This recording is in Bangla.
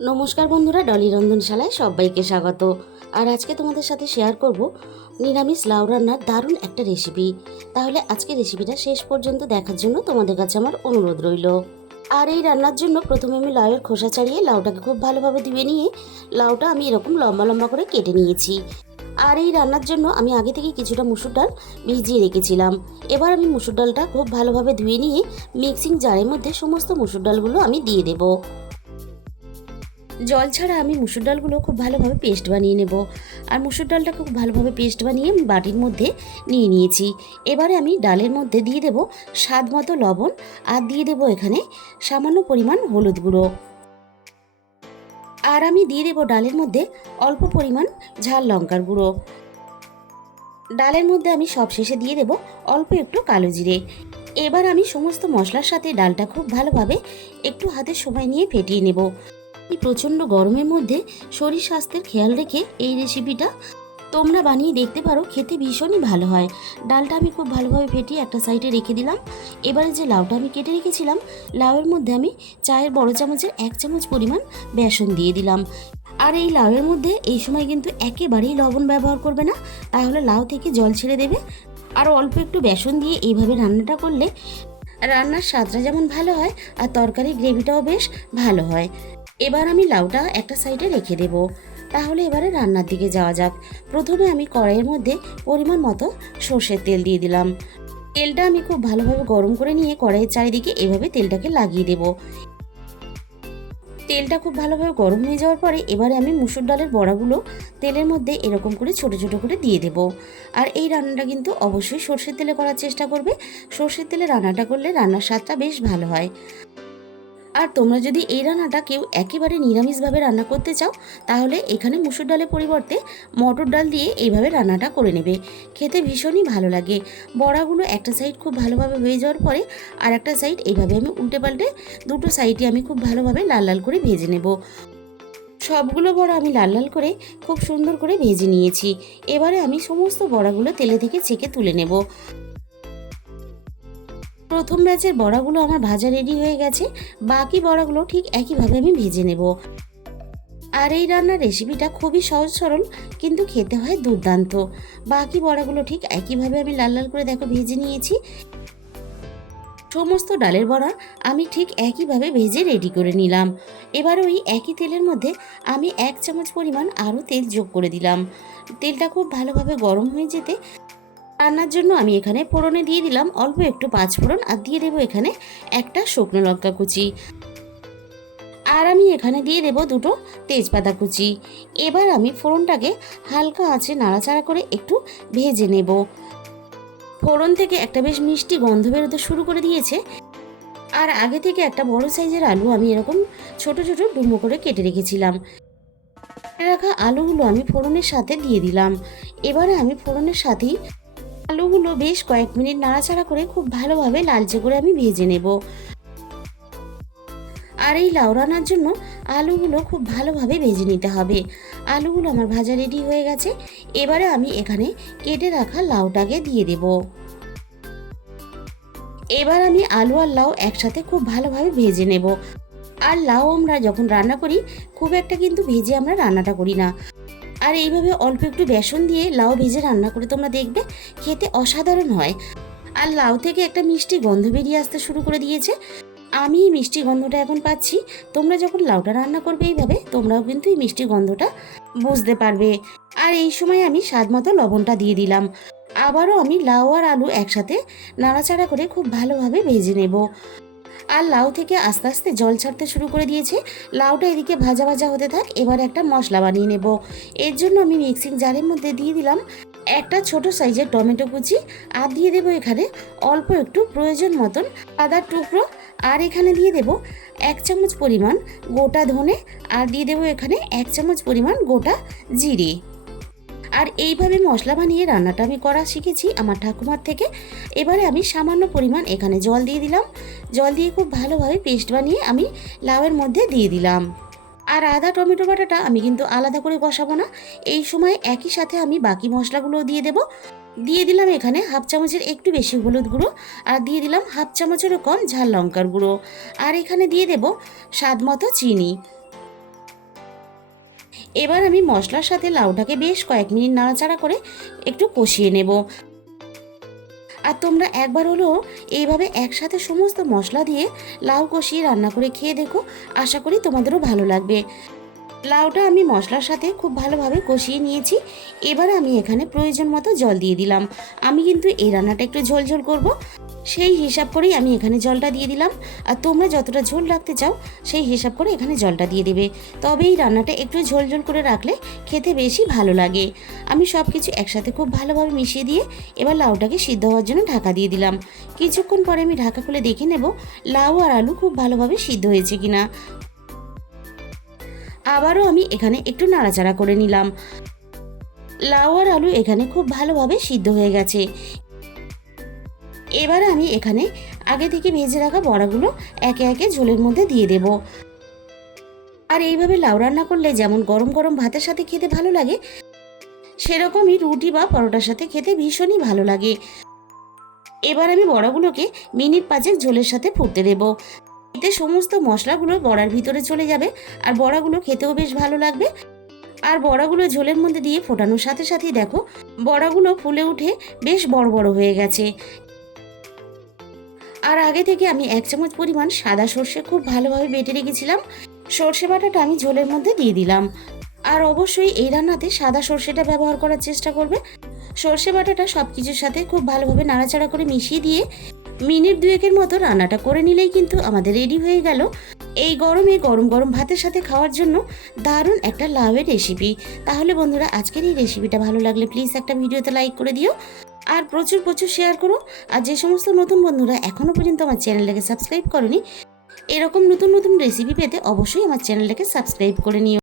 নমস্কার বন্ধুরা, ডলি রন্ধনশালায় সবাইকে স্বাগত। আর আজকে তোমাদের সাথে শেয়ার করব নিরামিষ লাউ রান্নার দারুণ একটা রেসিপি। তাহলে আজকে রেসিপিটা শেষ পর্যন্ত দেখার জন্য তোমাদের কাছে আমার অনুরোধ রইল। আর এই রান্নার জন্য প্রথমে আমি লাউয়ের খোসা ছাড়িয়ে লাউটাকে খুব ভালোভাবে ধুয়ে নিয়ে লাউটা আমি এরকম লম্বা লম্বা করে কেটে নিয়েছি। আর এই রান্নার জন্য আমি আগে থেকে কিছুটা মুসুর ডাল ভিজিয়ে রেখেছিলাম। এবার আমি মুসুর ডালটা খুব ভালোভাবে ধুয়ে নিয়ে মিক্সিং জারের মধ্যে সমস্ত মুসুর ডালগুলো আমি দিয়ে দেবো। জল ছাড়া আমি মুসুর ডালগুলো খুব ভালোভাবে পেস্ট বানিয়ে নেব। আর মুসুর ডালটা খুব ভালোভাবে পেস্ট বানিয়ে আমি বাটির মধ্যে নিয়ে নিয়েছি। এবারে আমি ডালের মধ্যে দিয়ে দেব স্বাদ মতো লবণ, আর দিয়ে দেব এখানে সামান্য পরিমাণ হলুদ গুঁড়ো। আর আমি দিয়ে দেব ডালের মধ্যে অল্প পরিমাণ ঝাল লঙ্কার গুঁড়ো। ডালের মধ্যে আমি সবশেষে দিয়ে দেব অল্প একটু কালো জিরে। এবার আমি সমস্ত মশলার সাথে ডালটা খুব ভালোভাবে একটু হাতে সময় নিয়ে ফেটিয়ে নেব। এই প্রচণ্ড গরমের মধ্যে শরীর স্বাস্থ্যের খেয়াল রেখে এই রেসিপিটা তোমরা বানিয়ে দেখতে পারো, খেতে ভীষণই ভালো হয়। ডালটা আমি খুব ভালোভাবে ফেটিয়ে একটা সাইডে রেখে দিলাম। এবারে যে লাউটা আমি কেটে রেখেছিলাম, লাউয়ের মধ্যে আমি চায়ের বড় চামচের 1 চামচ পরিমাণ বেসন দিয়ে দিলাম। আর এই লাউয়ের মধ্যে এই সময় কিন্তু একেবারেই লবণ ব্যবহার করবে না, তাহলে লাউ থেকে জল ছেড়ে দেবে। আর অল্প একটু বেসন দিয়ে এইভাবে রান্নাটা করলে রান্নার স্বাদটা যেমন ভালো হয় আর তরকারির গ্রেভিটাও বেশ ভালো হয়। এবার আমি লাউটা একটা সাইডে রেখে দেব। তাহলে এবারে রান্নার দিকে যাওয়া যাক। প্রথমে আমি কড়াইয়ের মধ্যে পরিমাণ মতো সর্ষের তেল দিয়ে দিলাম। তেলটা আমি খুব ভালোভাবে গরম করে নিয়ে কড়াইয়ের চারিদিকে এভাবে তেলটাকে লাগিয়ে দেব। তেলটা খুব ভালোভাবে গরম হয়ে যাওয়ার পরে এবারে আমি মুসুর ডালের বড়াগুলো তেলের মধ্যে এরকম করে ছোট ছোট করে দিয়ে দেব। আর এই রান্নাটা কিন্তু অবশ্যই সর্ষের তেলে করার চেষ্টা করবে। সর্ষের তেলে রান্নাটা করলে রান্নার স্বাদটা বেশ ভালো হয়। আর তোমরা যদি এই রান্নাটা কেউ একেবারে নিরামিষভাবে রান্না করতে চাও, তাহলে এখানে মুসুর ডালের পরিবর্তে মটর ডাল দিয়ে এইভাবে রান্নাটা করে নেবে। খেতে ভীষণই ভালো লাগে। বড়াগুলো একটা সাইড খুব ভালোভাবে হয়ে যাওয়ার পরে আর একটা সাইড এইভাবে আমি উল্টে পাল্টে দুটো সাইডে আমি খুব ভালোভাবে লাল লাল করে ভেজে নেব। সবগুলো বড়া আমি লাল লাল করে খুব সুন্দর করে ভেজে নিয়েছি। এবারে আমি সমস্ত বড়াগুলো তেলে থেকে ছেঁকে তুলে নেব। প্রথম ব্যাচের বড়াগুলো আমার ভাজা রেডি হয়ে গেছে। বাকি বড়াগুলো ঠিক একইভাবে আমি ভেজে নেব। আর এই রান্নার রেসিপিটা খুবই সহজ সরল, কিন্তু খেতে হয় দুর্দান্ত। বাকি বড়াগুলো ঠিক একইভাবে আমি লাল লাল করে দেখো ভেজে নিয়েছি। সমস্ত ডালের বড়া আমি ঠিক একইভাবে ভেজে রেডি করে নিলাম। এবার ওই একই তেলের মধ্যে আমি 1 চামচ পরিমাণ আরও তেল যোগ করে দিলাম। তেলটা খুব ভালোভাবে গরম হয়ে যেতে রান্নার জন্য আমি এখানে ফোড়নে দিয়ে দিলাম অল্প একটু 5 ফোড়ন, আর দিয়ে দেবো এখানে একটা শুকনো লঙ্কা কুচি। আর আমি এখানে দিয়ে দেবো 2টো তেজপাতা কুচি। এবার আমি ফোড়নটাকে হালকা আঁচে নাড়াচাড়া করে একটু ভেজে নেব। ফোড়ন থেকে একটা বেশ মিষ্টি গন্ধ বেরোতে শুরু করে দিয়েছে। আর আগে থেকে একটা বড় সাইজের আলু আমি এরকম ছোট ছোট ডুমো করে কেটে রেখেছিলাম। রাখা আলুগুলো আমি ফোড়নের সাথে দিয়ে দিলাম। এবারে আমি ফোড়নের সাথেই আলুগুলো বেশ কয়েক মিনিট নাড়াচাড়া করে খুব ভালোভাবে লালচে করে আমি ভেজে নেব। আর এই লাউ রান্নার জন্য আলুগুলো খুব ভালোভাবে ভেজে নিতে হবে। আলুগুলো আমার ভাজা রেডি হয়ে গেছে। এবারে আমি এখানে কেটে রাখা লাউটাকে দিয়ে দেব। এবার আমি আলু আর লাউ একসাথে খুব ভালোভাবে ভেজে নেব। আর লাউ আমরা যখন রান্না করি খুব একটা কিন্তু ভেজে আমরা রান্নাটা করি না। আর এইভাবে অল্প একটু বেসন দিয়ে লাউ ভেজে রান্না করে তোমরা দেখবে খেতে অসাধারণ হয়। আর লাউ থেকে একটা মিষ্টি গন্ধ বেরিয়ে আসতে শুরু করে দিয়েছে। আমি এই মিষ্টি গন্ধটা এখন পাচ্ছি। তোমরা যখন লাউটা রান্না করবে এইভাবে, তোমরাও কিন্তু এই মিষ্টি গন্ধটা বুঝতে পারবে। আর এই সময় আমি স্বাদ মতো লবণটা দিয়ে দিলাম। আবারও আমি লাউ আর আলু একসাথে নাড়াচাড়া করে খুব ভালোভাবে ভেজে নেব। আর লাউ থেকে আস্তে আস্তে জল ছাড়তে শুরু করে দিয়েছে। লাউটা এদিকে ভাজা ভাজা হতে থাক। এবার একটা মশলা বানিয়ে নেব। এর জন্য আমি মিক্সিং জারের মধ্যে দিয়ে দিলাম একটা ছোট সাইজের টমেটো কুচি, আর দিয়ে দেবো এখানে অল্প একটু প্রয়োজন মতন আদার টুকরো। আর এখানে দিয়ে দেব 1 চামচ পরিমাণ গোটা ধনে, আর দিয়ে দেবো এখানে 1 চামচ পরিমাণ গোটা জিরে। আর এইভাবে মশলা বানিয়ে রান্নাটা আমি করা শিখেছি আমার ঠাকুমার থেকে। এবারে আমি সামান্য পরিমাণ এখানে জল দিয়ে দিলাম। জল দিয়ে খুব ভালোভাবে পেস্ট বানিয়ে আমি লাউয়ের মধ্যে দিয়ে দিলাম। আর আদা টমেটো বাটাটা আমি কিন্তু আলাদা করে কষাবো না। এই সময় একই সাথে আমি বাকি মশলাগুলোও দিয়ে দেব। দিয়ে দিলাম এখানে 1/2 চামচের একটু বেশি হলুদ গুঁড়ো, আর দিয়ে দিলাম 1/2 চামচেরও কম ঝাল লঙ্কার গুঁড়ো। আর এখানে দিয়ে দেব স্বাদ মতো চিনি। এবার আমি মশলার সাথে লাউটাকে বেশ কয়েক মিনিট নাড়াচাড়া করে একটু কষিয়ে নেব। আর তোমরা একবার হলেও এইভাবে একসাথে সমস্ত মশলা দিয়ে লাউ কষিয়ে রান্না করে খেয়ে দেখো, আশা করি তোমাদেরও ভালো লাগবে। লাউটা আমি মশলার সাথে খুব ভালোভাবে কষিয়ে নিয়েছি। এবার আমি এখানে প্রয়োজন মতো জল দিয়ে দিলাম। আমি কিন্তু এই রান্নাটা একটু ঝোল ঝোল করব, সেই হিসাব করেই আমি এখানে জলটা দিয়ে দিলাম। আর তোমরা যতটা ঝোল রাখতে চাও সেই হিসাব করে এখানে জলটা দিয়ে দেবে। তবে এই রান্নাটা একটু ঝোল ঝোল করে রাখলে খেতে বেশি ভালো লাগে। আমি সব কিছু একসাথে খুব ভালোভাবে মিশিয়ে দিয়ে এবার লাউটাকে সিদ্ধ হওয়ার জন্য ঢাকা দিয়ে দিলাম। কিছুক্ষণ পরে আমি ঢাকা খুলে দেখে নেব লাউ আর আলু খুব ভালোভাবে সিদ্ধ হয়েছে কিনা। আবারও আমি এখানে একটু নাড়াচাড়া করে নিলাম। লাউ আর আলু এখানে খুব ভালোভাবে সিদ্ধ হয়ে গেছে। এবার আমি এখানে আগে থেকে ভেজে রাখা বড়াগুলো একে একে ঝোলের মধ্যে দিয়ে দেব। আর এইভাবে লাউ রান্না করলে যেমন গরম গরম ভাতের সাথে খেতে ভালো লাগে, সেরকমই রুটি বা পরোটার সাথে খেতে ভীষণই ভালো লাগে। এবার আমি বড়াগুলোকে মিনিট 5 ঝোলের সাথে ফুটতে দেব। এতে সমস্ত মশলাগুলো বড়ার ভিতরে চলে যাবে আর বড়াগুলো খেতেও বেশ ভালো লাগবে। আর বড়াগুলো ঝোলের মধ্যে দিয়ে ফোটানোর সাথে সাথেই দেখো বড়াগুলো ফুলে উঠে বেশ বড় বড় হয়ে গেছে। আর আগে থেকে আমি 1 চামচ পরিমাণ সাদা সর্ষে খুব ভালোভাবে বেটে রেখেছিলাম। সর্ষে বাটাটা আমি ঝোলের মধ্যে দিয়ে দিলাম। আর অবশ্যই এই রান্নাতে সাদা সর্ষেটা ব্যবহার করার চেষ্টা করবে। সর্ষে বাটাটা সব কিছুর সাথে খুব ভালোভাবে নাড়াচাড়া করে মিশিয়ে দিয়ে মিনিট 2 মতো রান্নাটা করে নিলেই কিন্তু আমাদের রেডি হয়ে গেল এই গরমে গরম গরম ভাতের সাথে খাওয়ার জন্য দারুণ একটা লাউয়ের রেসিপি। তাহলে বন্ধুরা, আজকের এই রেসিপিটা ভালো লাগলে প্লিজ একটা ভিডিওতে লাইক করে দিও আর প্রচুর প্রচুর শেয়ার করো। আর যে সমস্ত নতুন বন্ধুরা এখনও পর্যন্ত আমার চ্যানেলটাকে সাবস্ক্রাইব করনি, এরকম নতুন নতুন রেসিপি পেতে অবশ্যই আমার চ্যানেলটাকে সাবস্ক্রাইব করে নিও।